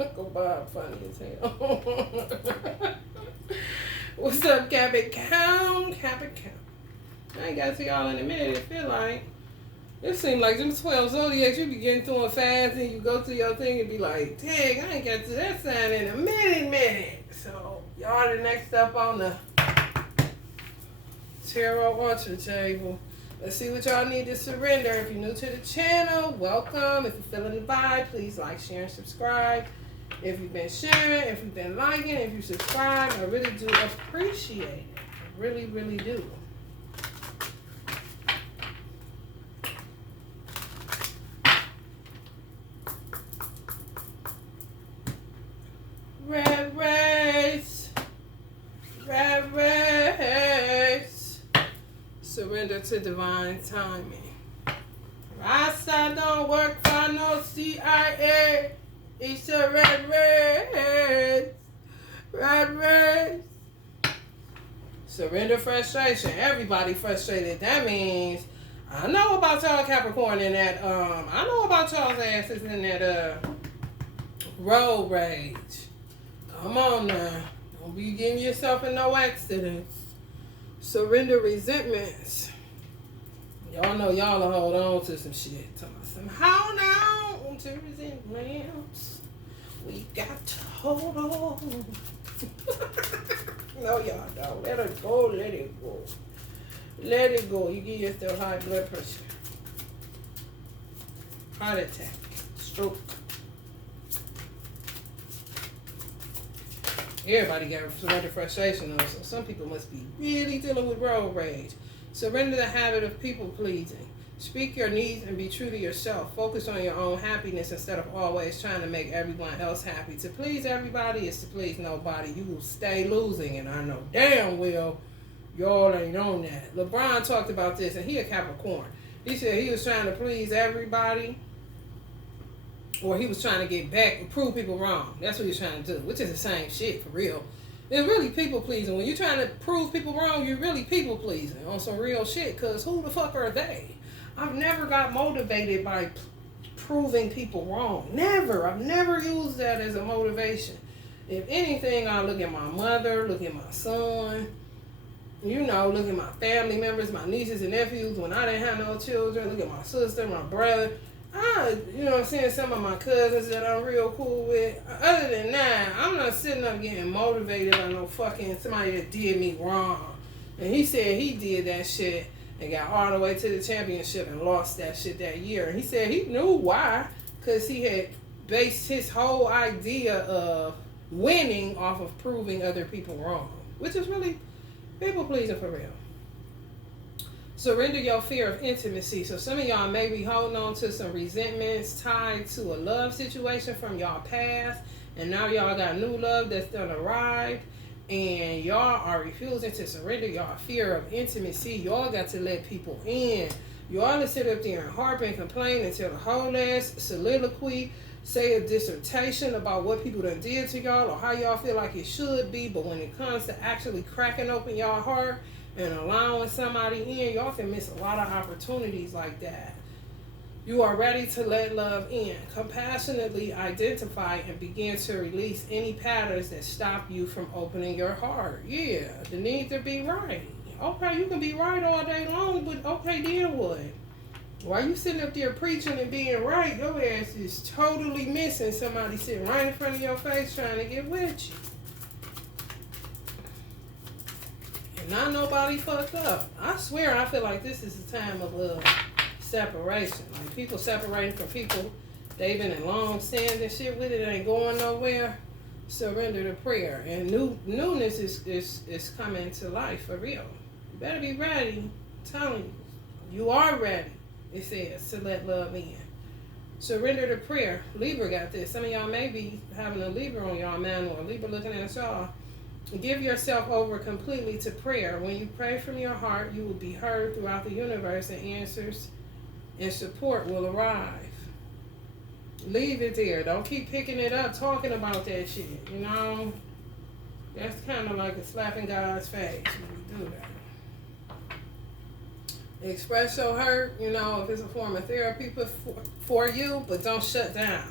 Uncle Bob funny as hell. What's up, Capricorn? Capricorn. I ain't got to see y'all in a minute. It feel like it seems like them 12 zodiacs, you be getting through it fast and you go to your thing and be like, dang, I ain't got to that sign in a minute. So y'all the next up on the tarot orchard table. Let's see what y'all need to surrender. If you're new to the channel, welcome. If you're feeling the vibe, please like, share, and subscribe. If you've been sharing, if you've been liking, if you subscribe, I really do appreciate it. I really, really do. Red race. Red race. Surrender to divine timing. Rasta don't work for no CIA. It's a red race. Red race. Surrender frustration. Everybody frustrated. That means I know about y'all Capricorn in that I know about y'all's asses in that road rage. Come on now. Don't be getting yourself in no accidents. Surrender resentments. Y'all know y'all will hold on to some shit. Hold on to resentments. We got to hold on. No, y'all don't. Let it go. Let it go. Let it go. You give yourself high blood pressure. Heart attack. Stroke. Everybody got surrender frustration though, so some people must be really dealing with road rage. Surrender the habit of people pleasing. Speak your needs and be true to yourself. Focus on your own happiness instead of always trying to make everyone else happy. To please everybody is to please nobody. You will stay losing, and I know damn well y'all ain't on that. LeBron talked about this, and he a Capricorn. He said he was trying to please everybody, or he was trying to get back and prove people wrong. That's what he was trying to do, which is the same shit for real. It's really people pleasing. When you're trying to prove people wrong, you're really people pleasing on some real shit, because who the fuck are they? I've never got motivated by proving people wrong. Never. I've never used that as a motivation. If anything, I look at my mother, look at my son, look at my family members, my nieces and nephews when I didn't have no children, look at my sister, my brother. Some of my cousins that I'm real cool with. Other than that, I'm not sitting up getting motivated by no fucking somebody that did me wrong. And he said he did that shit and got all the way to the championship and lost that shit that year. And he said he knew why, because he had based his whole idea of winning off of proving other people wrong, which is really people pleasing for real. Surrender your fear of intimacy. So some of y'all may be holding on to some resentments tied to a love situation from y'all past, and now y'all got new love that's done arrived, and y'all are refusing to surrender y'all fear of intimacy. Y'all got to let people in. Y'all to sit up there and harp and complain until the whole ass soliloquy, say a dissertation about what people done did to y'all or how y'all feel like it should be, but when it comes to actually cracking open y'all heart and allowing somebody in, y'all can miss a lot of opportunities like that. You are ready to let love in. Compassionately identify and begin to release any patterns that stop you from opening your heart. Yeah, the need to be right. Okay, you can be right all day long, but okay, then what? While you sitting up there preaching and being right, your ass is totally missing somebody sitting right in front of your face trying to get with you. And not nobody fucked up. I swear I feel like this is a time of separation. Like people separating from people they've been in long standing shit with, it ain't going nowhere. Surrender to prayer. And newness is coming to life for real. You better be ready. I'm telling you. You are ready. It says to let love in. Surrender to prayer. Libra got this. Some of y'all may be having a Libra on y'all mind, or a Libra looking at y'all. Give yourself over completely to prayer. When you pray from your heart, you will be heard throughout the universe, and answers and support will arrive. Leave it there. Don't keep picking it up, talking about that shit. That's kind of like a slap in God's face when you do that. Express your hurt, if it's a form of therapy for you, but don't shut down.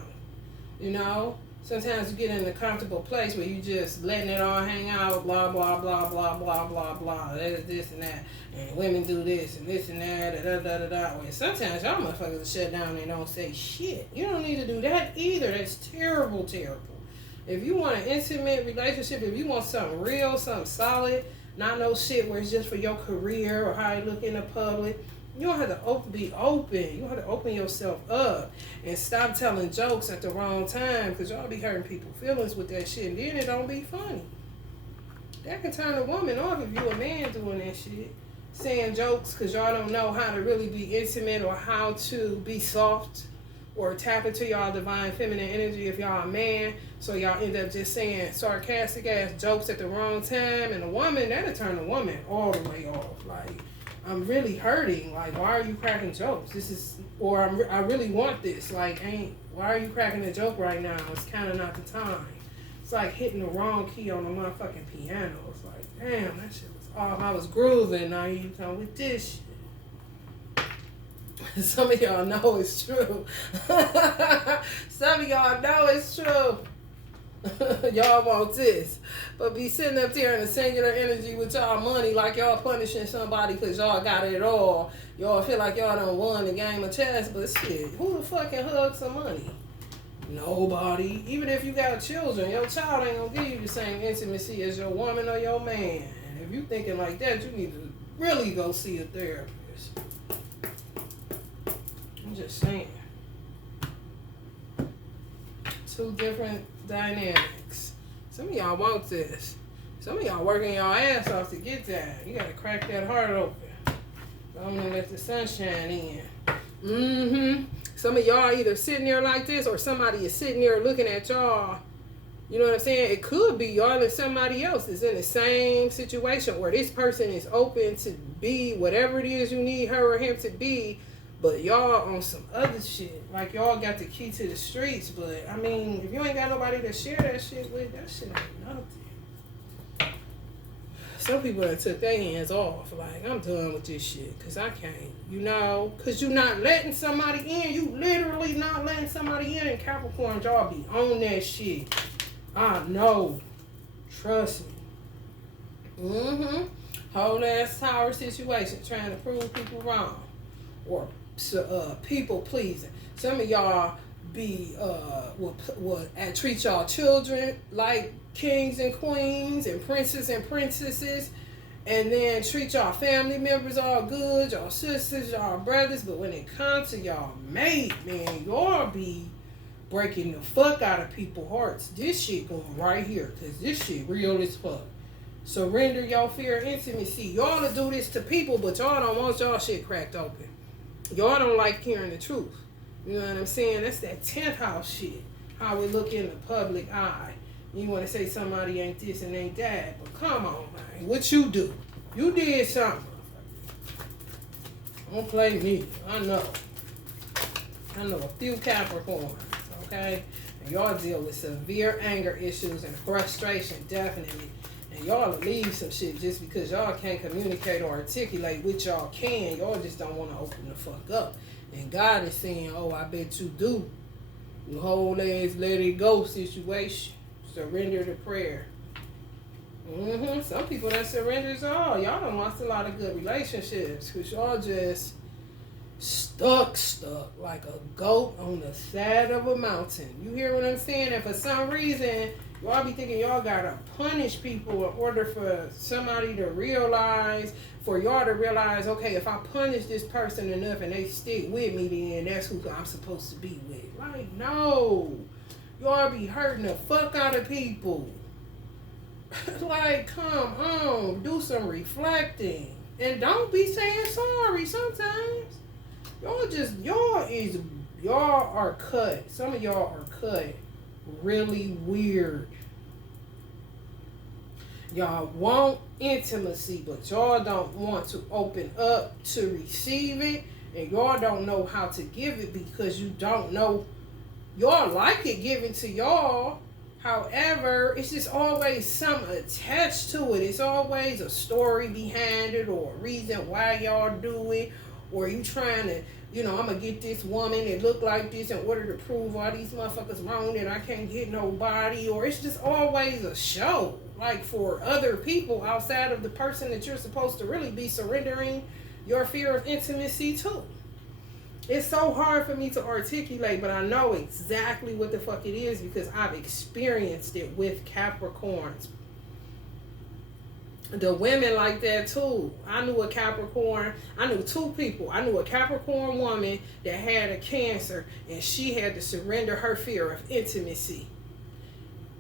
Sometimes you get in a comfortable place where you just letting it all hang out, blah, blah, blah, blah, blah, blah, blah, this and that. And women do this and this and that, da, da, da, da. Well, sometimes y'all motherfuckers shut down and don't say shit. You don't need to do that either. That's terrible, terrible. If you want an intimate relationship, if you want something real, something solid, not no shit where it's just for your career or how you look in the public, you don't have to be open. You don't have to open yourself up and stop telling jokes at the wrong time, because y'all be hurting people's feelings with that shit, and then it don't be funny. That can turn a woman off if you a man doing that shit. Saying jokes because y'all don't know how to really be intimate or how to be soft or tap into y'all divine feminine energy if y'all a man. So y'all end up just saying sarcastic ass jokes at the wrong time, and a woman, that'll turn a woman all the way off. Like, I'm really hurting. Like, why are you cracking jokes? I really want this. Like, why are you cracking a joke right now? It's kind of not the time. It's like hitting the wrong key on the motherfucking piano. It's like, damn, that shit was off. I was grooving. Now you come with this shit. Some of y'all know it's true. Some of y'all know it's true. Y'all want this, but be sitting up there in a singular energy with y'all money like y'all punishing somebody because y'all got it all. Y'all feel like y'all done won the game of chess, but shit, who the fuck can hug some money? Nobody. Even if you got children, your child ain't gonna give you the same intimacy as your woman or your man. And if you thinking like that, you need to really go see a therapist. I'm just saying. Two different dynamics. Some of y'all want this. Some of y'all working your ass off to get that. You gotta crack that heart open. Don't even let the sunshine in. Some of y'all either sitting there like this, or somebody is sitting there looking at y'all. You know what I'm saying? It could be y'all and somebody else is in the same situation where this person is open to be whatever it is you need her or him to be, but y'all on some other shit. Like, y'all got the key to the streets, but, I mean, if you ain't got nobody to share that shit with, that shit ain't nothing. Some people that took their hands off. Like, I'm done with this shit, because I can't. You know? Because you're not letting somebody in. You literally not letting somebody in. And Capricorn, y'all be on that shit. I know. Trust me. Whole ass tower situation, trying to prove people wrong. Or people pleasing. Some of y'all be will treat y'all children like kings and queens and princes and princesses, and then treat y'all family members all good, y'all sisters, y'all brothers. But when it comes to y'all mate, man, y'all be breaking the fuck out of people's hearts. This shit going right here, because this shit real as fuck. Surrender your fear of intimacy. Y'all will do this to people, but y'all don't want y'all shit cracked open. Y'all don't like hearing the truth. You know what I'm saying? That's that 10th house shit. How we look in the public eye. You want to say somebody ain't this and ain't that. But come on, man. What you do? You did something. Don't play me. I know a few Capricorns, okay? And y'all deal with severe anger issues and frustration, definitely. And y'all leave some shit just because y'all can't communicate or articulate what y'all can. Y'all just don't want to open the fuck up. And God is saying, oh, I bet you do. The whole ass let it go situation. Surrender to prayer. Some people that surrenders all. Y'all done lost a lot of good relationships because y'all just stuck like a goat on the side of a mountain. You hear what I'm saying? And for some reason, y'all be thinking y'all gotta punish people in order for somebody to realize, for y'all to realize, okay, if I punish this person enough and they stick with me, then that's who I'm supposed to be with. Like, no. Y'all be hurting the fuck out of people. Like, come on. Do some reflecting. And don't be saying sorry sometimes. Y'all are cut. Some of y'all are cut really weird. Y'all want intimacy, but y'all don't want to open up to receive it, and y'all don't know how to give it because you don't know. Y'all like it given to y'all. However, it's just always something attached to it. It's always a story behind it or a reason why y'all do it, or you trying to you know, I'm going to get this woman that look like this in order to prove all these motherfuckers wrong that I can't get nobody. Or it's just always a show, like for other people outside of the person that you're supposed to really be surrendering your fear of intimacy to. It's so hard for me to articulate, but I know exactly what the fuck it is because I've experienced it with Capricorns. The women like that too. I knew a Capricorn. I knew two people. I knew a Capricorn woman that had a Cancer, and she had to surrender her fear of intimacy.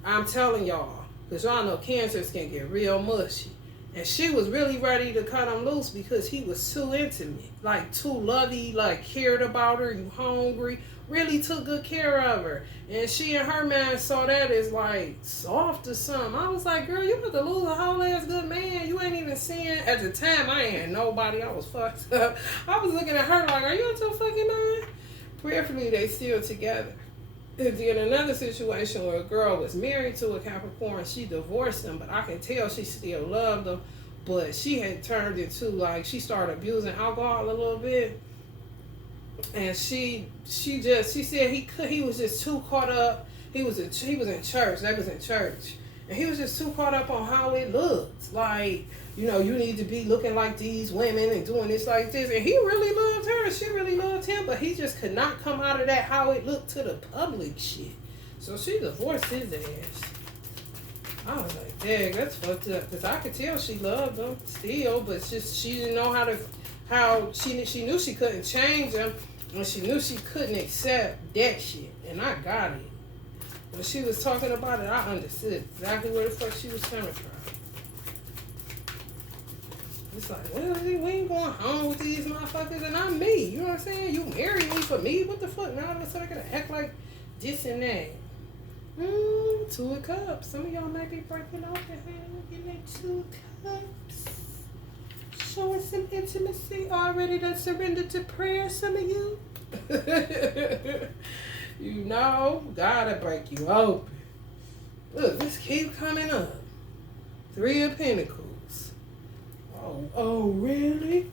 I'm telling y'all, because y'all know Cancers can get real mushy. And she was really ready to cut him loose because he was too intimate, like too lovey, like cared about her, you hungry, really took good care of her. And she and her man saw that as like soft or something. I was like, girl, you about to lose a whole ass good man. You ain't even seeing. At the time, I ain't had nobody. I was fucked up. I was looking at her like, are you out your fucking mind? Prayerfully, they still together. And then another situation where a girl was married to a Capricorn, she divorced him, but I can tell she still loved him. But she had turned into like, she started abusing alcohol a little bit. And she said he was just too caught up. He was in church. They was in church, and he was just too caught up on how it looked. Like, you know, you need to be looking like these women and doing this like this. And he really loved her, and she really loved him, but he just could not come out of that how it looked to the public shit. So she divorced his ass. I was like, dang, that's fucked up. Because I could tell she loved him still, but just she didn't know how she knew she couldn't change him, and she knew she couldn't accept that shit. And I got it. When she was talking about it, I understood exactly where the fuck she was coming from. It's like, well, we ain't going home with these motherfuckers, and I'm me. You know what I'm saying? You married me for me? What the fuck? Now all of a sudden I gotta act like this and that. Two of Cups. Some of y'all might be breaking off the hand and getting two cups. Showing some intimacy. Already done surrendered to prayer, some of you. You know, gotta break you open. Look, this keep coming up. 3 of Pentacles. Oh, really?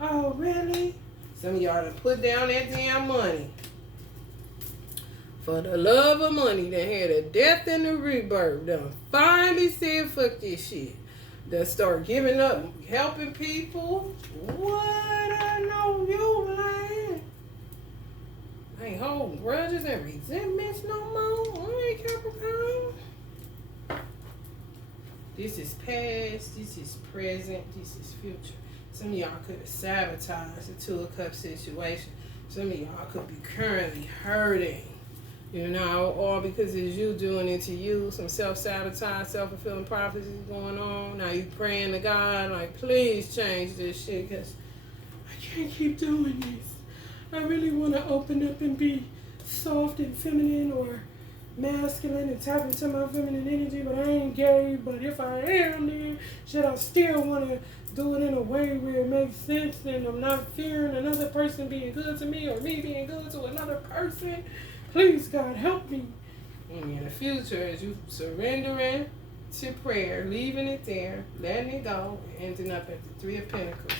Oh, really? Some of y'all done put down that damn money. For the love of money, they had a death and a rebirth. Done finally said, fuck this shit. Done start giving up, helping people. What? I know you lying. I ain't holding grudges and resentments no more. I ain't Capricorn. This is past, this is present, this is future. Some of y'all could have sabotaged the 2 of Cups situation. Some of y'all could be currently hurting. You know, all because it's you doing it to you. Some self-sabotage, self-fulfilling prophecies going on. Now you praying to God, like, please change this shit, because I can't keep doing this. I really want to open up and be soft and feminine or masculine and tap into my feminine energy, but I ain't gay. But if I am, then should I still want to do it in a way where it makes sense and I'm not fearing another person being good to me or me being good to another person? Please, God, help me. And in the future, as you surrendering to prayer, leaving it there, letting it go, ending up at the 3 of Pentacles,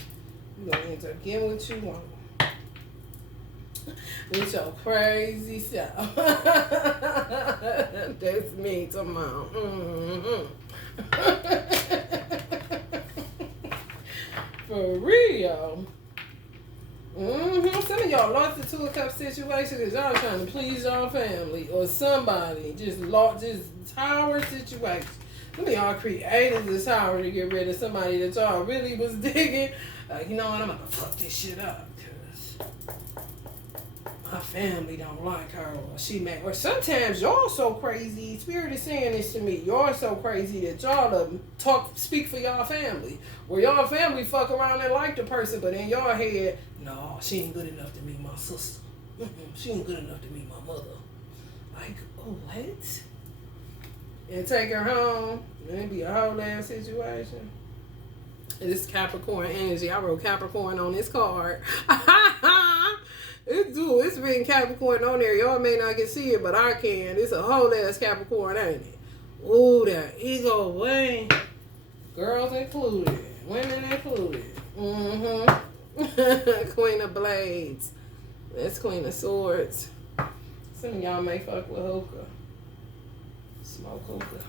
you're going to end up getting what you want. With your crazy self. That's me tomorrow. For real. Some of y'all lost the 2 of Cups situation because y'all trying to please y'all family or somebody. Just tower situation. Some of y'all created this tower to get rid of somebody that y'all really was digging. You know what? I'm going to fuck this shit up because my family don't like her, or she may, or sometimes y'all so crazy. Spirit is saying this to me. Y'all so crazy that y'all speak for y'all family, where y'all family fuck around and like the person, but in y'all head, no, she ain't good enough to be my sister. She ain't good enough to be my mother. Like, oh, what? And take her home, and it'd be a whole ass situation. And this Capricorn energy. I wrote Capricorn on this card. It's written Capricorn on there. Y'all may not can see it, but I can. It's a whole ass Capricorn, ain't it? Ooh, that ego way. Girls included. Women included. Queen of Blades. That's Queen of Swords. Some of y'all may fuck with hookah. Smoke hookah.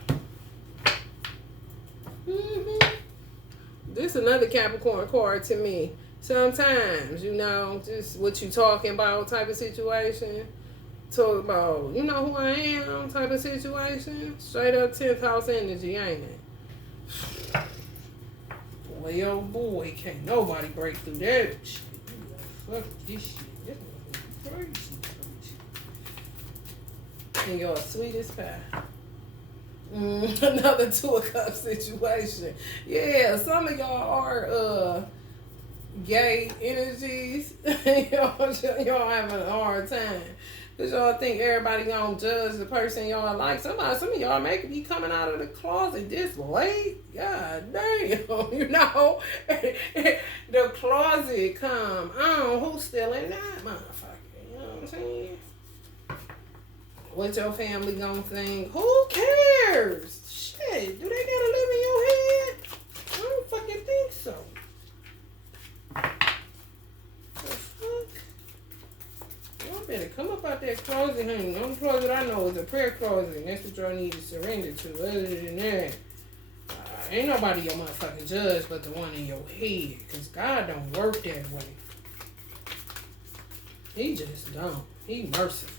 This is another Capricorn card to me. Sometimes, you know, just what you talking about type of situation. Talk about, you know who I am type of situation. Straight up 10th house energy, ain't it? Boy, oh boy, can't nobody break through that shit. Fuck this shit. This is crazy. And y'all sweet as pie. Another 2 of Cups situation. Yeah, some of y'all are gay energies. y'all having a hard time. Because y'all think everybody gonna judge the person y'all like. Some of y'all may be coming out of the closet this late. God damn. You know, the closet come on. Who's still in that motherfucker? You know what I'm saying? What your family gonna think? Who cares? Shit, do they gotta live in your head? I don't fucking think so. The fuck? Y'all better come up out that closet, honey. The only closet I know is a prayer closet, and that's what y'all need to surrender to. Other than that, ain't nobody your motherfucking judge but the one in your head. Because God don't work that way. He just don't. He merciful.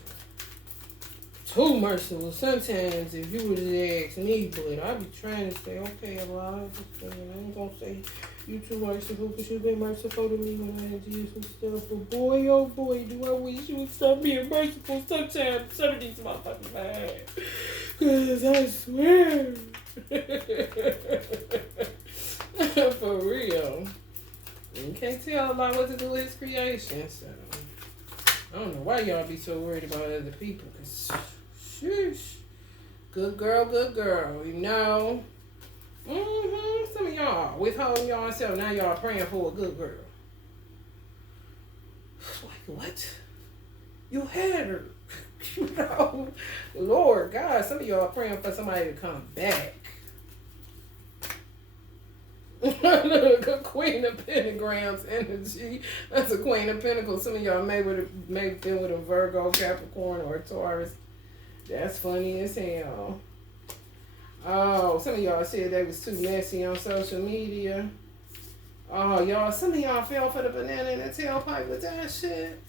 Too merciful. Sometimes if you would have asked me, but I be trying to say, okay, Allah, I ain't gonna say you too merciful because you've been merciful to me when I had to use some stuff. But boy, oh boy, do I wish you would stop being merciful sometimes. Some of these motherfuckers bad. Because I swear. For real. You can't tell Allah what to do with his creation, so I don't know why y'all be so worried about other people, because sheesh. Good girl, you know. Some of y'all withholding y'all, now y'all praying for a good girl. Like, what? You had her. You know, Lord God, some of y'all praying for somebody to come back. Look, Queen of Pentagrams energy. That's a Queen of Pentacles. Some of y'all may have been with a Virgo, Capricorn, or a Taurus. That's funny as hell. Oh, some of y'all said they was too messy on social media. Oh, y'all, some of y'all fell for the banana in the tailpipe with that shit.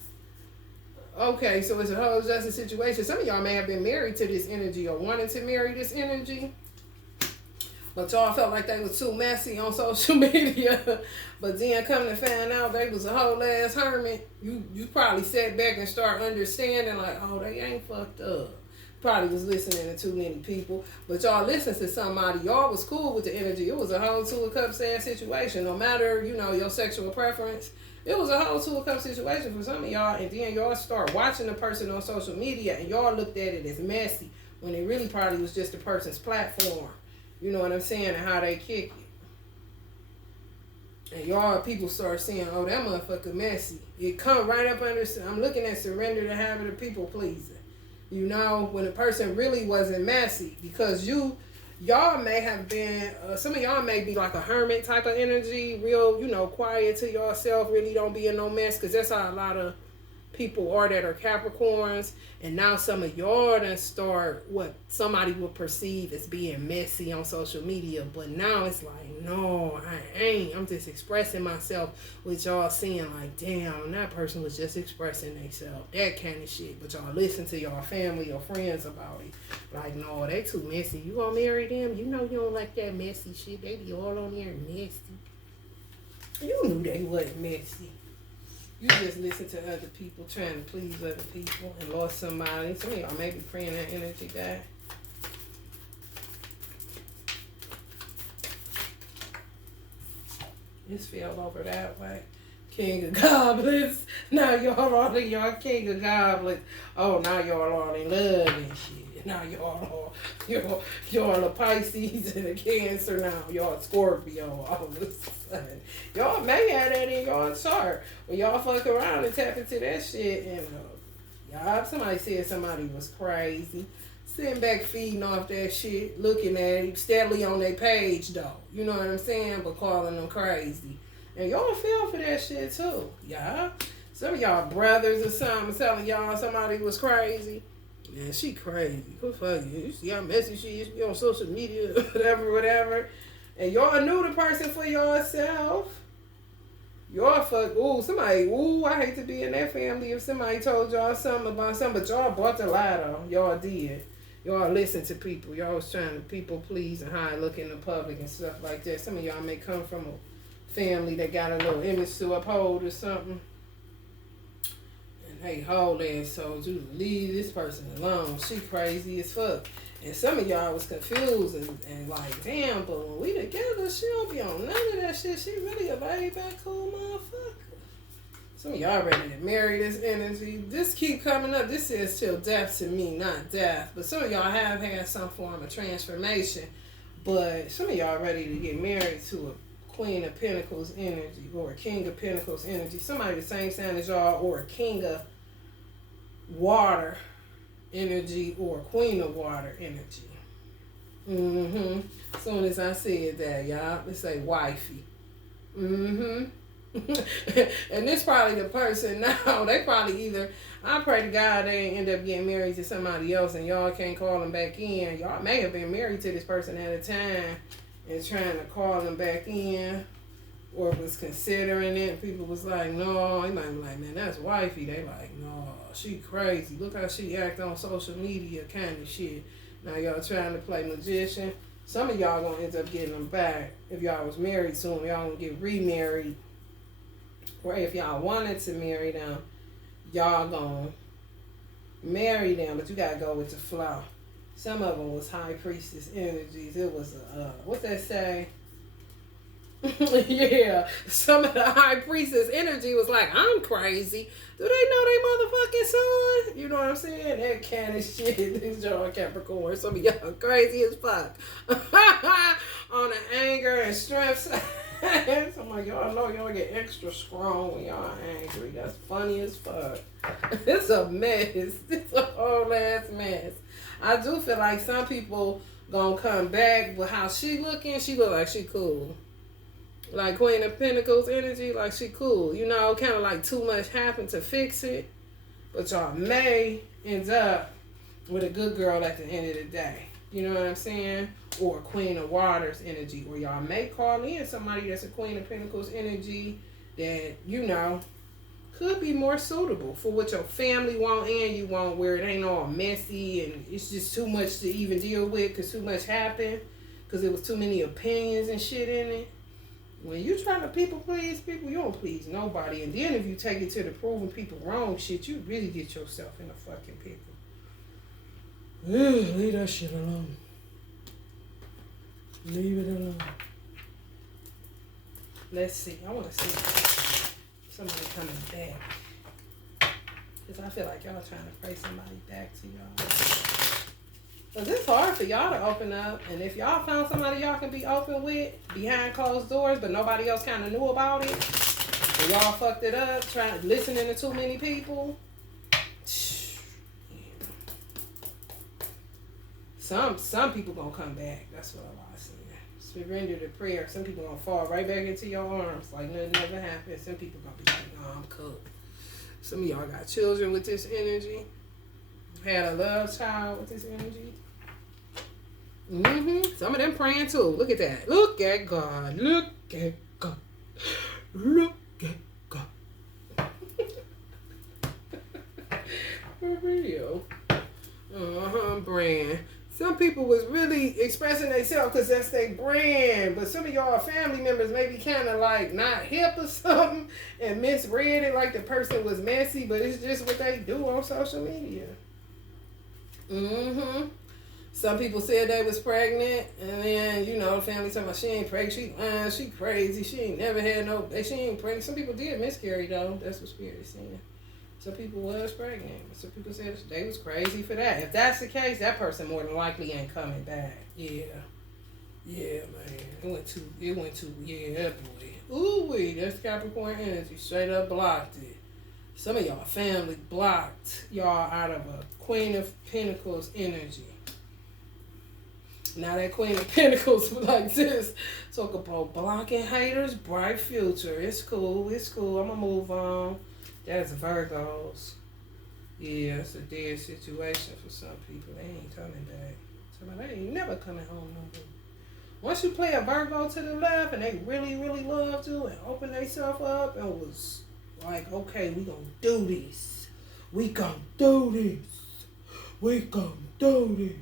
Okay, so it's a whole justice situation. Some of y'all may have been married to this energy or wanted to marry this energy. But y'all felt like they was too messy on social media. But then come to find out they was a whole ass hermit. You probably sat back and start understanding like, oh, they ain't fucked up. Probably was listening to too many people. But y'all listened to somebody. Y'all was cool with the energy. It was a whole 2 of Cups ass situation. No matter, you know, your sexual preference. It was a whole 2 of Cups situation for some of y'all. And then y'all start watching the person on social media and y'all looked at it as messy. When it really probably was just the person's platform. You know what I'm saying? And how they kick it. And y'all people start saying, oh, that motherfucker messy. It come right up under, I'm looking at surrender the habit of people pleasing. You know, when a person really wasn't messy. Because y'all may have been, some of y'all may be like a hermit type of energy. Real, you know, quiet to yourself. Really don't be in no mess. Because that's how a lot of people are that are Capricorns. And now some of y'all done start what somebody would perceive as being messy on social media. But now it's like, no, I ain't. I'm just expressing myself with y'all seeing like, damn, that person was just expressing themselves. That kind of shit. But y'all listen to y'all family or friends about it. Like, no, they too messy. You gonna marry them? You know you don't like that messy shit. They be all on there messy. You knew they wasn't messy. You just listen to other people, trying to please other people, and lost somebody. Some of y'all may be praying that energy back. This fell over that way. King of Goblins. Now y'all all in y'all King of Goblins. Oh, now y'all all in love and shit. Now y'all a Pisces and a Cancer now. Y'all Scorpio all of a sudden. Y'all may have that in y'all chart. When y'all fuck around and tap into that shit and y'all, somebody said somebody was crazy. Sitting back feeding off that shit, looking at it, steadily on their page though. You know what I'm saying? But calling them crazy. And y'all fell for that shit too. Yeah. Some of y'all brothers or something telling y'all somebody was crazy. Man, she crazy. Who fuck you? You see how messy she is? Be on social media, whatever. And y'all knew the person for yourself. Y'all fuck, I hate to be in that family if somebody told y'all something about something, but y'all bought the lie though. Y'all did. Y'all listen to people. Y'all was trying to people please and how I look in the public and stuff like that. Some of y'all may come from a family that got a little image to uphold or something. And hey, hold ass souls, you leave this person alone. She crazy as fuck. And some of y'all was confused and like, damn, but when we together, she don't be on none of that shit. She really a laid back, cool motherfucker. Some of y'all ready to marry this energy. This keep coming up. This says till death to me, not death. But some of y'all have had some form of transformation. But some of y'all ready to get married to a Queen of Pentacles energy or a King of Pentacles energy. Somebody the same sign as y'all, or a King of Water energy or Queen of Water energy. As soon as I said that, y'all, let's say wifey. And this probably the person now. They probably either, I pray to God they end up getting married to somebody else and y'all can't call them back in. Y'all may have been married to this person at a time and trying to call them back in, or was considering it. And people was like, no. He might be like, man, that's wifey. They like, no, she crazy. Look how she act on social media kind of shit. Now y'all trying to play magician. Some of y'all gonna end up getting them back. If y'all was married soon, y'all gonna get remarried. Or if y'all wanted to marry them, y'all gonna marry them. But you gotta go with the flow. Some of them was high priestess energies. It was, what's that say? Yeah, some of the high priestess energy was like, I'm crazy. Do they know they motherfucking son? You know what I'm saying? That kind of shit. These y'all Capricorn. Some of y'all crazy as fuck. On the anger and strength side. Some of y'all know y'all get extra strong when y'all angry. That's funny as fuck. It's a mess. It's a whole ass mess. I do feel like some people gonna come back, but how she looking, she look like she cool. Like Queen of Pentacles energy, like she cool. You know, kind of like too much happened to fix it. But y'all may end up with a good girl at the end of the day. You know what I'm saying? Or Queen of Waters energy. Or y'all may call in somebody that's a Queen of Pentacles energy that, you know, could be more suitable for what your family want and you want, where it ain't all messy and it's just too much to even deal with because too much happened. Because there was too many opinions and shit in it. When you try to people please people, you don't please nobody. And then if you take it to the proving people wrong shit, you really get yourself in a fucking pickle. Leave that shit alone. Leave it alone. Let's see. I want to see somebody coming back. Because I feel like y'all trying to pray somebody back to y'all. Because it's hard for y'all to open up. And if y'all found somebody y'all can be open with behind closed doors, but nobody else kind of knew about it, and y'all fucked it up, listening to too many people. Some people gonna come back. That's what I was saying. Surrender to prayer. Some people gonna fall right back into your arms like nothing ever happened. Some people gonna be like, no, I'm cool. Some of y'all got children with this energy. Had a love child with this energy. Some of them praying too. Look at that. Look at God. Look at God. Look at God. For real. Brand. Some people was really expressing themselves because that's their brand. But some of y'all family members may be kind of like not hip or something and misread it like the person was messy. But it's just what they do on social media. Some people said they was pregnant, and then, you know, the family talking about she ain't pregnant, she crazy, she ain't never had she ain't pregnant. Some people did miscarry, though. That's what Spirit is saying. Some people was pregnant, but some people said they was crazy for that. If that's the case, that person more than likely ain't coming back. Yeah, man. It went to, yeah, boy. Ooh-wee, that's Capricorn energy. Straight up blocked it. Some of y'all family blocked y'all out of a Queen of Pentacles energy. Now that Queen of Pentacles like this, talk about blocking haters, bright future. It's cool. I'm going to move on. That's Virgos. Yeah, it's a dead situation for some people. They ain't coming back. They ain't never coming home no more. Once you play a Virgo to the left and they really, really loved you and opened themselves up and was like, okay, we gonna do this. We gonna do this. We gonna do this.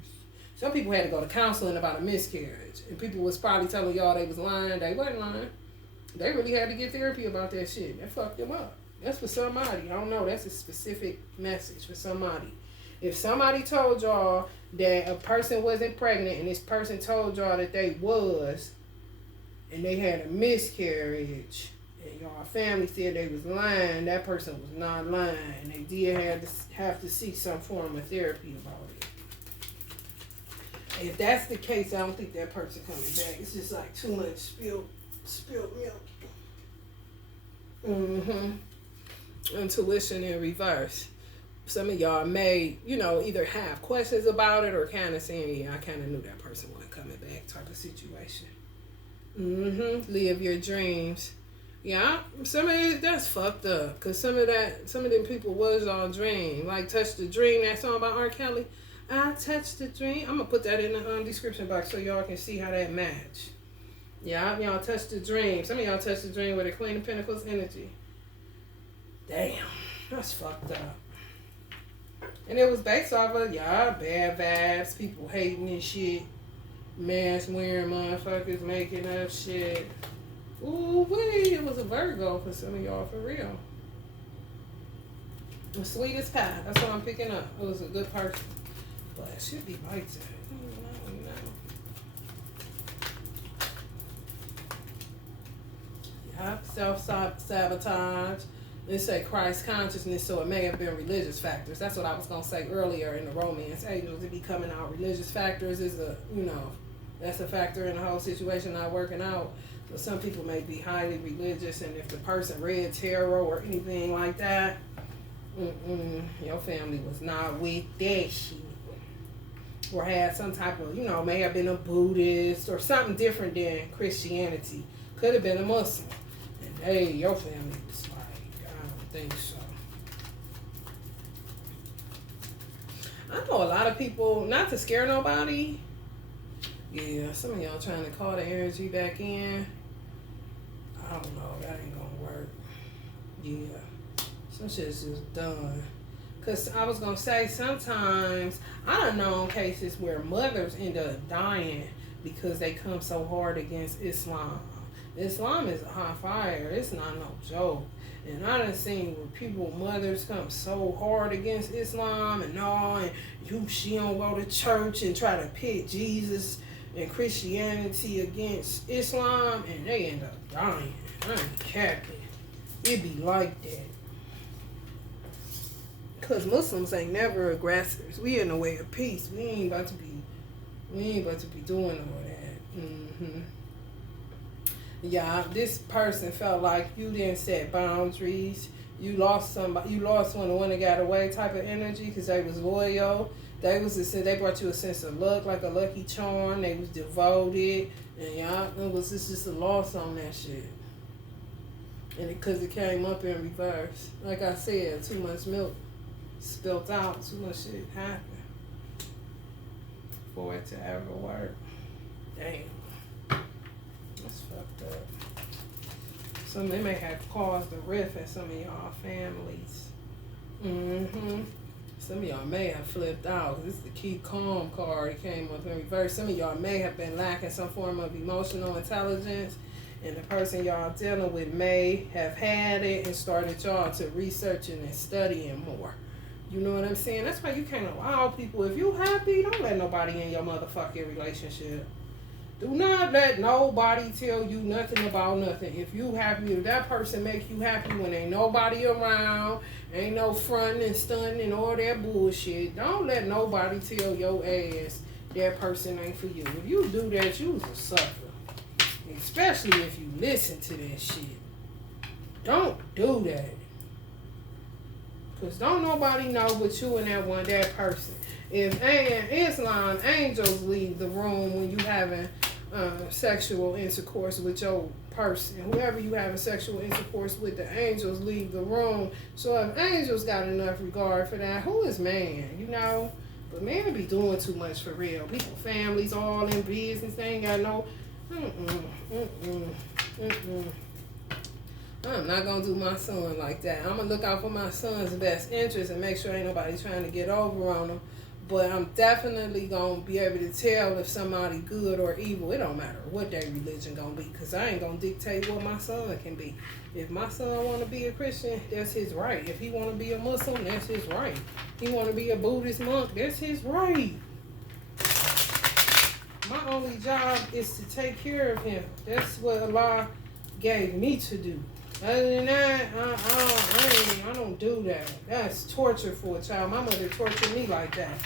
Some people had to go to counseling about a miscarriage. And people was probably telling y'all they was lying. They wasn't lying. They really had to get therapy about that shit. That fucked them up. That's for somebody. I don't know. That's a specific message for somebody. If somebody told y'all that a person wasn't pregnant and this person told y'all that they was and they had a miscarriage and y'all family said they was lying, that person was not lying. And they did have to seek some form of therapy about it. If that's the case, I don't think that person coming back. It's just like too much spilled milk. Intuition in reverse. Some of y'all may, either have questions about it or kind of saying, yeah, I kind of knew that person wasn't coming back type of situation. Live your dreams. Yeah, some of it, that's fucked up. Because some of them people was all dream. Like Touch the Dream, that song by R. Kelly. I touched the dream. I'm going to put that in the description box so y'all can see how that match. Yeah, y'all touch the dream. Some of y'all touch the dream with a Queen of Pentacles energy. Damn, that's fucked up. And it was based off of, bad vibes, people hating and shit, mask wearing motherfuckers making up shit. Ooh, wee, it was a Virgo for some of y'all, for real. The sweetest pie, that's what I'm picking up. It was a good person. But it should be like that. Self-sabotage. They say Christ consciousness, so it may have been religious factors. That's what I was going to say earlier in the romance angels. It be coming out. Religious factors is that's a factor in the whole situation not working out. So some people may be highly religious, and if the person read tarot or anything like that, your family was not with that shit. Or had some type of, may have been a Buddhist or something different than Christianity. Could have been a Muslim. And hey, your family was like, I don't think so. I know a lot of people, not to scare nobody. Yeah, some of y'all trying to call the energy back in. I don't know, that ain't gonna work. Yeah, some shit's just done. Because I was going to say, sometimes, I done known cases where mothers end up dying because they come so hard against Islam. Islam is a hot fire. It's not no joke. And I done seen where mothers come so hard against Islam and all, and she don't go to church and try to pit Jesus and Christianity against Islam, and they end up dying. I ain't capping. It be like that. Because Muslims ain't never aggressors. We in the way of peace. We ain't about to be doing all that. Yeah, this person felt like you didn't set boundaries. You lost somebody. You lost one that got away type of energy because they was loyal. They brought you a sense of luck, like a lucky charm. They was devoted, and it's just a loss on that shit. And because it came up in reverse, like I said, too much milk spilt out, too much shit happened for it to ever work. Damn. That's fucked up. They may have caused a rift in some of y'all families. Some of y'all may have flipped out. This is the Keep Calm card. It came up in reverse. Some of y'all may have been lacking some form of emotional intelligence, and the person y'all dealing with may have had it and started y'all to researching and studying more. You know what I'm saying? That's why you can't allow people. If you happy, don't let nobody in your motherfucking relationship. Do not let nobody tell you nothing about nothing. If you happy, if that person makes you happy when ain't nobody around, ain't no fronting and stunting and all that bullshit, don't let nobody tell your ass that person ain't for you. If you do that, you's a sucker. Especially if you listen to that shit. Don't do that. Because don't nobody know but you and that person. If Islam angels leave the room when you having sexual intercourse with your person. Whoever you having sexual intercourse with, the angels leave the room. So if angels got enough regard for that, who is man? You know? But man be doing too much for real. People, families all in business. They ain't got no... I'm not going to do my son like that. I'm going to look out for my son's best interest and make sure ain't nobody trying to get over on him. But I'm definitely going to be able to tell if somebody good or evil. It don't matter what their religion going to be, because I ain't going to dictate what my son can be. If my son want to be a Christian, that's his right. If he want to be a Muslim, that's his right. He want to be a Buddhist monk, that's his right. My only job is to take care of him. That's what Allah gave me to do. Other than that, I don't do that. That's torture for a child. My mother tortured me like that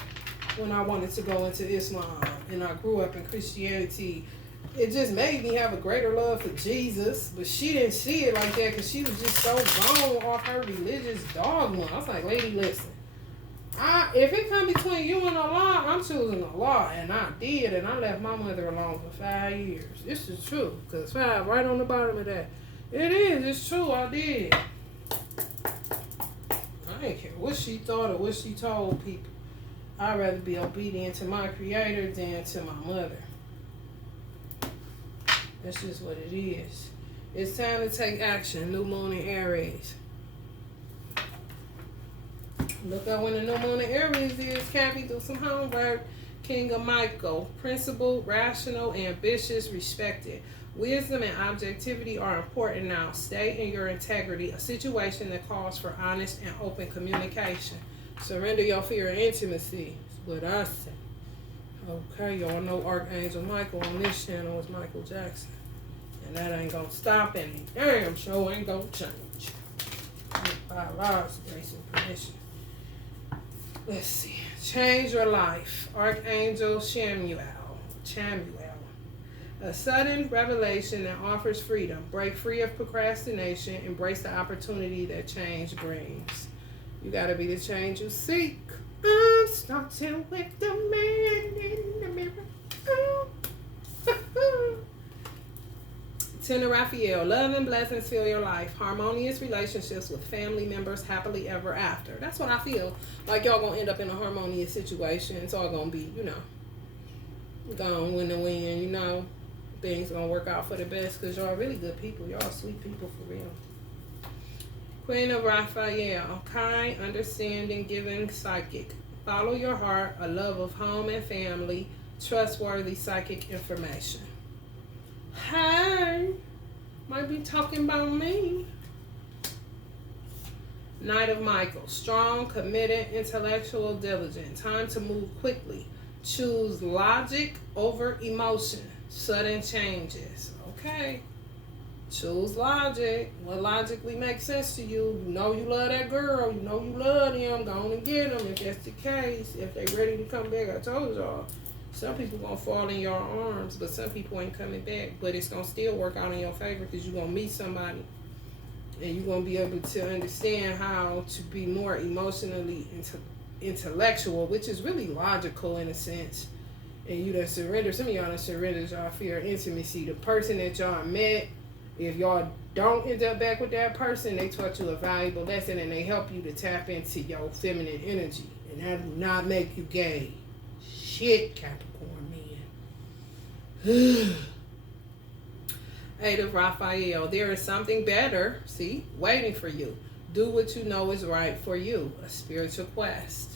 when I wanted to go into Islam, and I grew up in Christianity. It just made me have a greater love for Jesus, but she didn't see it like that because she was just so gone off her religious dogma. I was like, lady, listen. If it come between you and Allah, I'm choosing Allah, and I did, and I left my mother alone for 5 years. This is true, because 5 right on the bottom of that. It is. It's true. I did. I didn't care what she thought or what she told people. I'd rather be obedient to my Creator than to my mother. That's just what it is. It's time to take action. New moon in Aries. Look up when the new moon in Aries is. Cappy, do some homework. King of Michael. Principled, rational, ambitious, respected. Wisdom and objectivity are important now. Stay in your integrity. A situation that calls for honest and open communication. Surrender your fear of intimacy. That's what I say. Okay, y'all know Archangel Michael on this channel is Michael Jackson. And that ain't gonna stop, and it damn sure ain't gonna change. By God's grace and permission. Let's see. Change your life. Archangel Chamuel. A sudden revelation that offers freedom. Break free of procrastination. Embrace the opportunity that change brings. You gotta be the change you seek. I'm starting with the man in the mirror. Ten of Raphael. Love and blessings fill your life. Harmonious relationships with family members happily ever after. That's what I feel. Like y'all gonna end up in a harmonious situation. It's all gonna be, gonna win the win, Things gonna work out for the best because y'all really good people. Y'all sweet people for real. Queen of Raphael. Kind, understanding, giving, psychic. Follow your heart. A love of home and family. Trustworthy psychic information. Hey, might be talking about me. Knight of Michael. Strong, committed, intellectual, diligent. Time to move quickly. Choose logic over emotion. Sudden changes. Okay. Choose logic. What logically makes sense to you. You know you love that girl. You know you love them. Go on and get them if that's the case. If they ready to come back, I told y'all. Some people gonna fall in your arms, but some people ain't coming back. But it's gonna still work out in your favor because you're gonna meet somebody and you're gonna be able to understand how to be more emotionally intellectual, which is really logical in a sense. And you done surrender. Some of y'all done surrendered y'all fear of intimacy. The person that y'all met, if y'all don't end up back with that person, they taught you a valuable lesson and they help you to tap into your feminine energy. And that do not make you gay. Shit, Capricorn man. Eight of Raphael. There is something better, waiting for you. Do what you know is right for you. A spiritual quest.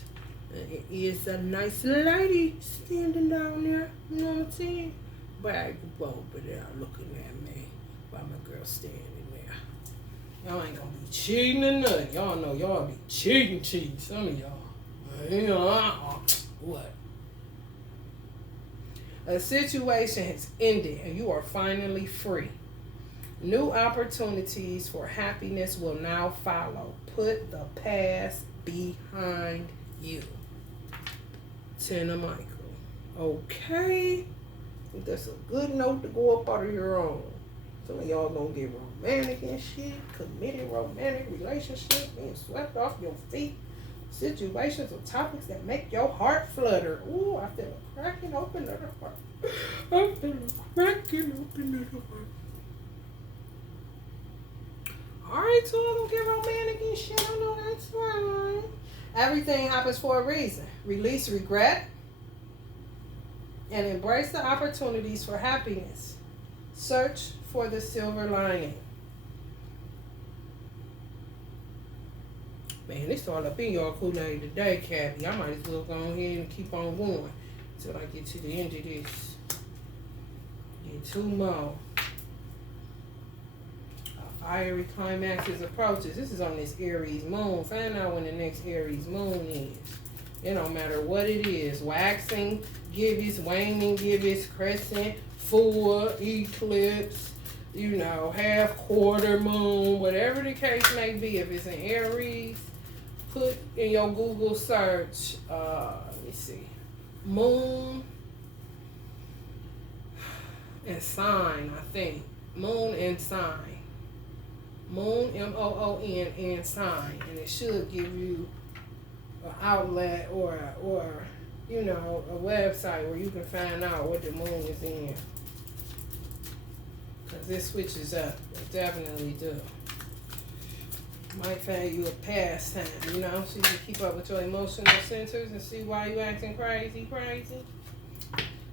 It is a nice lady standing down there. You know what I'm saying? Bag over there looking at me while my girl standing there. Y'all ain't gonna be cheating or nothing. Y'all know y'all be cheating. Some of y'all. What? A situation has ended and you are finally free. New opportunities for happiness will now follow. Put the past behind you. Ten of Michael. Okay. I think that's a good note to go up out of your own. Some of y'all gonna get romantic and shit. Committed romantic relationships. Being swept off your feet. Situations or topics that make your heart flutter. Ooh, I feel a cracking open of the heart. I feel cracking open the door. Alright, so I'm gonna get romantic and shit. I know that's right. Everything happens for a reason. Release regret and embrace the opportunities for happiness. Search for the silver lining. Man, it's all up in your Kool-Aid today, Cappy. I might as well go ahead and keep on going until I get to the end of this. Get two more. A fiery climax approaches. This is on this Aries moon. Find out when the next Aries moon is. It don't matter what it is. Waxing, gibbous, waning, gibbous, crescent, full, eclipse, you know, half quarter moon, whatever the case may be. If it's an Aries, put in your Google search, let me see, moon and sign, I think. Moon and sign. Moon, M-O-O-N, and sign. And it should give you an outlet or you know, a website where you can find out what the moon is in. Because this switches up. It definitely do. Might find you a pastime, you know, so you can keep up with your emotional centers and see why you acting crazy.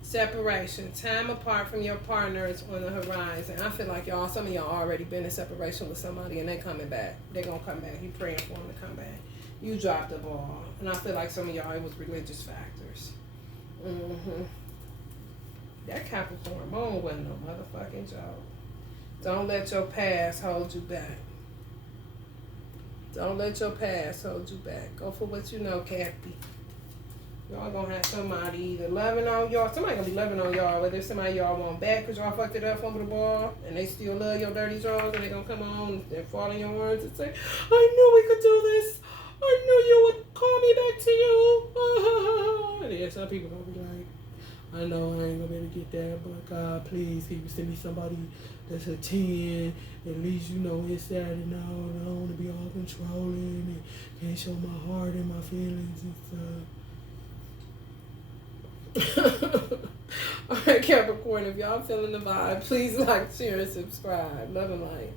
Separation. Time apart from your partner is on the horizon. I feel like y'all, some of y'all already been in separation with somebody and they coming back. They gonna come back. You praying for them to come back. You dropped the ball. And I feel like some of y'all, it was religious factors. That Capricorn moon wasn't no motherfucking joke. Don't let your past hold you back. Don't let your past hold you back. Go for what you know, Cappy. Y'all gonna have somebody either loving on y'all. Somebody gonna be loving on y'all. Whether it's somebody y'all want back because y'all fucked it up under the ball and they still love your dirty drawers and they gonna come on and fall in your words and say, I knew we could do this. I knew you would call me back to you. And then some people gonna be like, I know I ain't gonna be able to get that, but God, please, can you send me somebody that's a 10, at least, you know, inside and out. I don't want to be all controlling and can't show my heart and my feelings and stuff. All right, Capricorn, if y'all feeling the vibe, please like, share, and subscribe. Love and light.